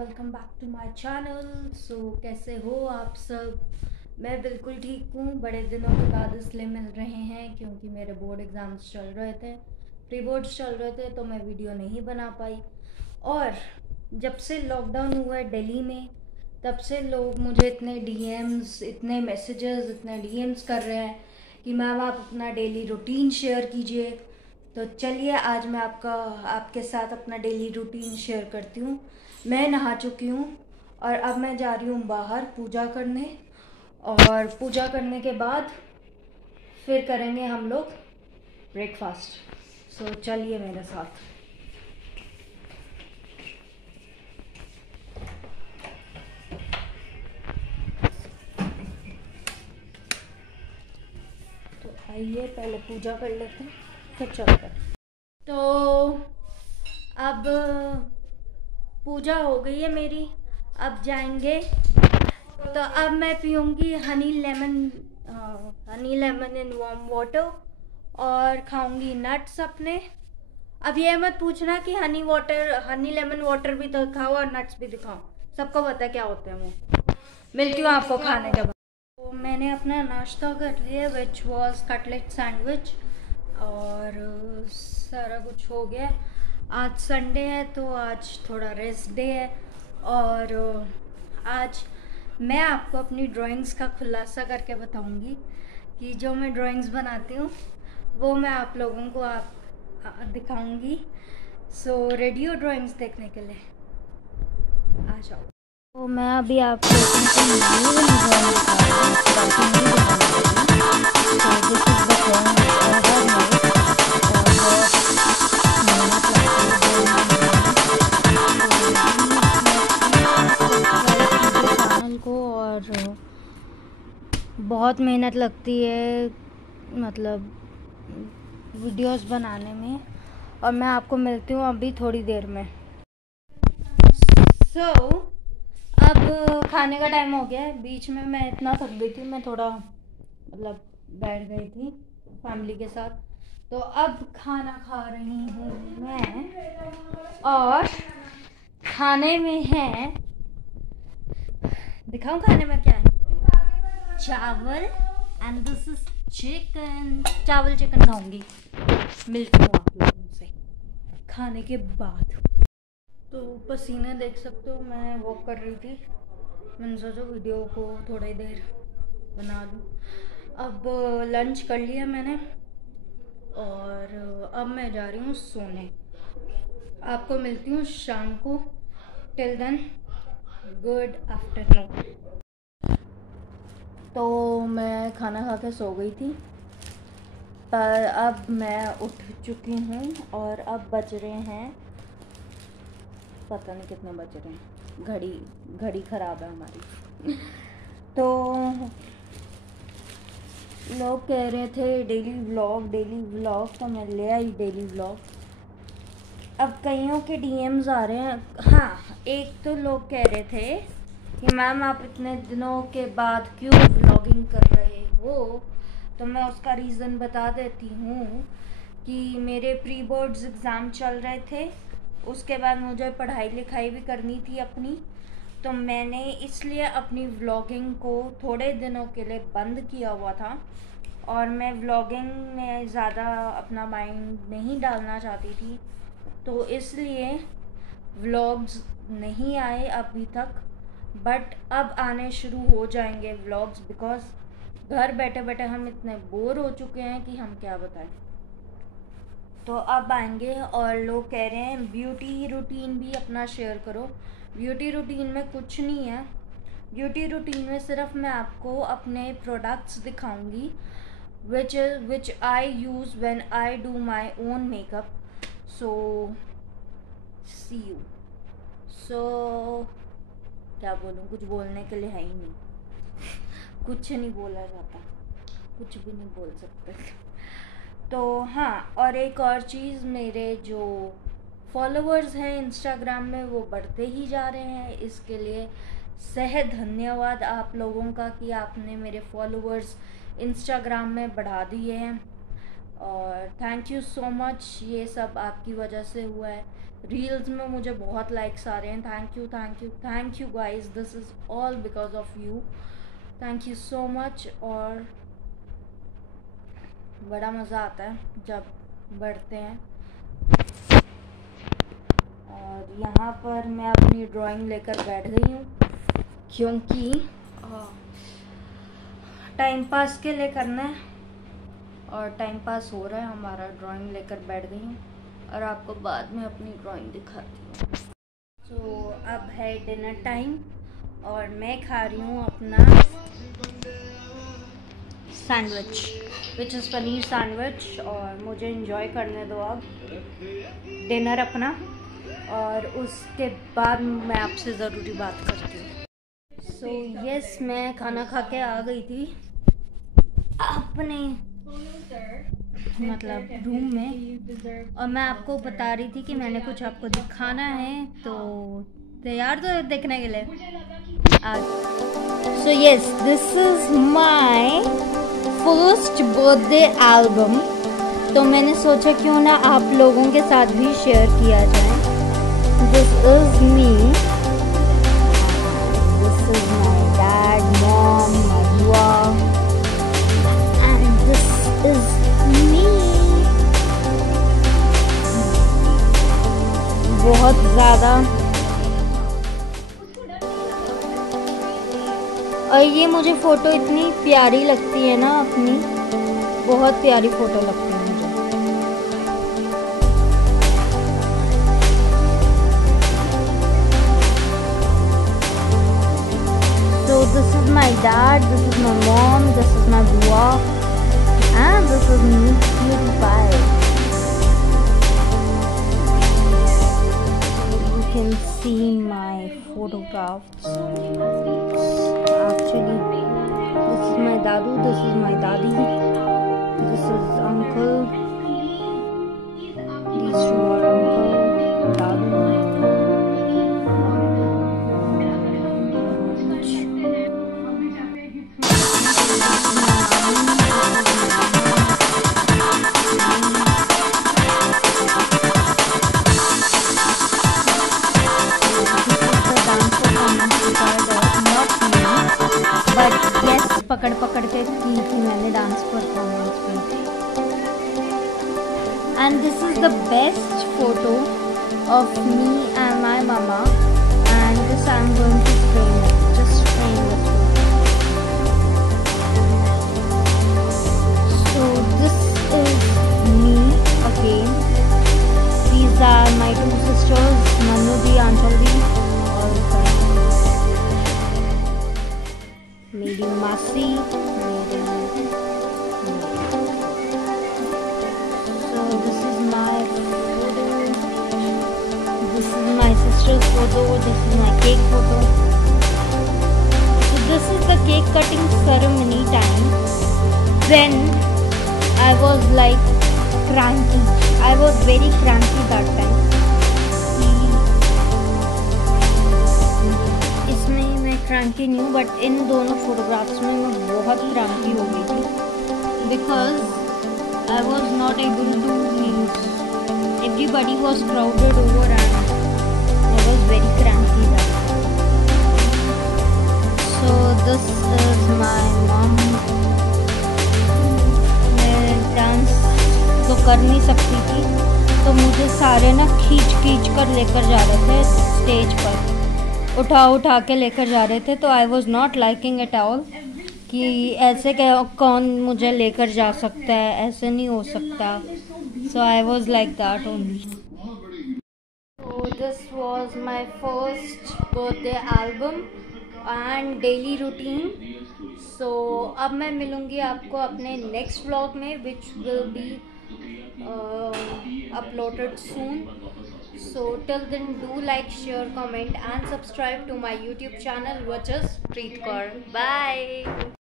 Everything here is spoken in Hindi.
Welcome back to my channel. कैसे हो आप सब? मैं बिल्कुल ठीक हूँ। बड़े दिनों के बाद इसलिए मिल रहे हैं क्योंकि मेरे बोर्ड एग्ज़ाम्स चल रहे थे, प्री बोर्ड्स चल रहे थे, तो मैं वीडियो नहीं बना पाई। और जब से लॉकडाउन हुआ है दिल्ली में, तब से लोग मुझे इतने डीएम्स, इतने मैसेजेस, इतने डीएम्स कर रहे हैं कि मैम आप अपना डेली रूटीन शेयर कीजिए। तो चलिए आज मैं आपके साथ अपना डेली रूटीन शेयर करती हूँ। मैं नहा चुकी हूँ और अब मैं जा रही हूँ बाहर पूजा करने, और पूजा करने के बाद फिर करेंगे हम लोग ब्रेकफास्ट। चलिए मेरे साथ। तो आइए पहले पूजा कर लेते हैं फिर चलते हैं। तो अब पूजा हो गई है मेरी, अब जाएंगे। तो अब मैं पीऊँगी honey lemon in warm water और खाऊंगी नट्स अपने। अब ये मत पूछना कि हनी लेमन वाटर भी तो खाओ और नट्स भी दिखाओ, सबको पता है क्या होते हैं वो। मिलती हूँ आपको खाने के बाद। तो मैंने अपना नाश्ता कर लिया, विच वॉज कटलेट सैंडविच, और सारा कुछ हो गया। आज संडे है तो आज थोड़ा रेस्ट डे है, और आज मैं आपको अपनी ड्राइंग्स का खुलासा करके बताऊंगी कि जो मैं ड्राइंग्स बनाती हूँ वो मैं आप लोगों को दिखाऊंगी। रेडी हो ड्राइंग्स देखने के लिए? आ जाओ। तो मैं अभी आप लोगों को न्यू ड्राइंग चैनल को, और बहुत मेहनत लगती है मतलब वीडियोस बनाने में। और मैं आपको मिलती हूँ अभी थोड़ी देर में। अब खाने का टाइम हो गया है। बीच में मैं इतना थक गई थी, मैं थोड़ा मतलब बैठ गई थी फैमिली के साथ। तो अब खाना खा रही हूँ मैं, और खाने में है, दिखाऊं खाने में क्या है? चावल, एंड दिस इज चिकन। चावल चिकन खाऊंगी। मिलती हूँ आप लोगों से खाने के बाद। तो पसीने देख सकते हो, मैं वॉक कर रही थी, मैंने सोचा वीडियो को थोड़ी देर बना लूँ। अब लंच कर लिया मैंने और अब मैं जा रही हूँ सोने। आपको मिलती हूँ शाम को। Till then good afternoon. तो मैं खाना खा के सो गई थी, पर अब मैं उठ चुकी हूँ और अब बज रहे हैं, पता नहीं कितने बज रहे हैं, घड़ी ख़राब है हमारी। तो लोग कह रहे थे डेली व्लॉग, तो मैं ले आई डेली व्लॉग। अब कईयों के डीएम्स आ रहे हैं। हाँ, एक तो लोग कह रहे थे कि मैम आप इतने दिनों के बाद क्यों व्लॉगिंग कर रहे हो, तो मैं उसका रीज़न बता देती हूँ कि मेरे प्री बोर्ड्स एग्ज़ाम चल रहे थे, उसके बाद मुझे पढ़ाई लिखाई भी करनी थी अपनी, तो मैंने इसलिए अपनी व्लॉगिंग को थोड़े दिनों के लिए बंद किया हुआ था। और मैं व्लॉगिंग में ज़्यादा अपना माइंड नहीं डालना चाहती थी, तो इसलिए व्लॉग्स नहीं आए अभी तक। बट अब आने शुरू हो जाएंगे व्लॉग्स, बिकॉज घर बैठे बैठे हम इतने बोर हो चुके हैं कि हम क्या बताएं। तो अब आएंगे। और लोग कह रहे हैं ब्यूटी रूटीन भी अपना शेयर करो। ब्यूटी रूटीन में कुछ नहीं है। ब्यूटी रूटीन में सिर्फ मैं आपको अपने प्रोडक्ट्स दिखाऊंगी which I use when I do my own makeup. See you. क्या बोलूँ, कुछ बोलने के लिए है ही नहीं। कुछ नहीं बोला जाता, कुछ भी नहीं बोल सकते। तो हाँ, और एक और चीज़, मेरे जो फॉलोअर्स हैं इंस्टाग्राम में वो बढ़ते ही जा रहे हैं। इसके लिए सह धन्यवाद आप लोगों का कि आपने मेरे फॉलोअर्स इंस्टाग्राम में बढ़ा दिए हैं। और थैंक यू सो मच, ये सब आपकी वजह से हुआ है। रील्स में मुझे बहुत लाइक्स आ रहे हैं। Thank you guys, this is all because of you. Thank you so much. और बड़ा मज़ा आता है जब बढ़ते हैं। और यहाँ पर मैं अपनी ड्राइंग लेकर बैठ गई हूँ क्योंकि टाइम पास के लिए करना है और टाइम पास हो रहा है हमारा। ड्राइंग लेकर बैठ गई हूँ और आपको बाद में अपनी ड्राइंग दिखाती हूँ। तो अब है डिनर टाइम और मैं खा रही हूँ अपना sandwich, which is paneer sandwich. और मुझे इंजॉय करने दो अब डिनर अपना, और उसके बाद मैं आपसे ज़रूरी बात करती हूँ। सो यस, मैं खाना खा के आ गई थी अपने मतलब रूम में, और मैं आपको बता रही थी कि मैंने कुछ आपको दिखाना है, तो तैयार तो देखने के लिए आज। So yes, this is my first birthday album. तो मैंने सोचा क्यों ना आप लोगों के साथ भी शेयर किया जाए। This is me, this is my dad, mom, my बुआ, एंड दिस इज मी। बहुत ज़्यादा, और ये मुझे फ़ोटो इतनी प्यारी लगती है ना अपनी, बहुत प्यारी फ़ोटो लगती है मुझे। So this is my dad, this is my mom, this is my बुआ, and this is me, cutie pie. You can see my photographs. Actually, this is my dadu, this is my dadi, this is uncle, these two are uncle, dadu. पकड़ पकड़ के की थी मैंने डांस परफॉर्मेंस में। And this is the best photo of me and my mama, and this I am going to frame it, just frame it. So this is me again. These are my two sisters, Manu di, Anchal di, और मेरी मासी, so this is my photo, this is my sister's photo, this is my cake photo. So this is the cake cutting ceremony time when I was like cranky. I was very cranky that time. क्रांकी नहीं हूँ, बट इन दोनों फोटोग्राफ्स में मैं बहुत क्रांकी हो गई थी because I was not able to use, everybody was crowded over and I was very cranky that. So this is my mom. मैं डांस तो कर नहीं सकती थी, तो मुझे सारे ना खींच कर लेकर जा रहे थे स्टेज पर, उठा के लेकर जा रहे थे। तो आई was not liking it all कि ऐसे कौन मुझे लेकर जा सकता है, ऐसे नहीं हो सकता। So I was like that only. So this was my first birthday album and daily routine. So अब मैं मिलूँगी आपको अपने नेक्स्ट व्लॉग में, which will be uploaded soon. So till then, do like, share, comment and subscribe to my YouTube channel, which is Preet Kaur. Bye.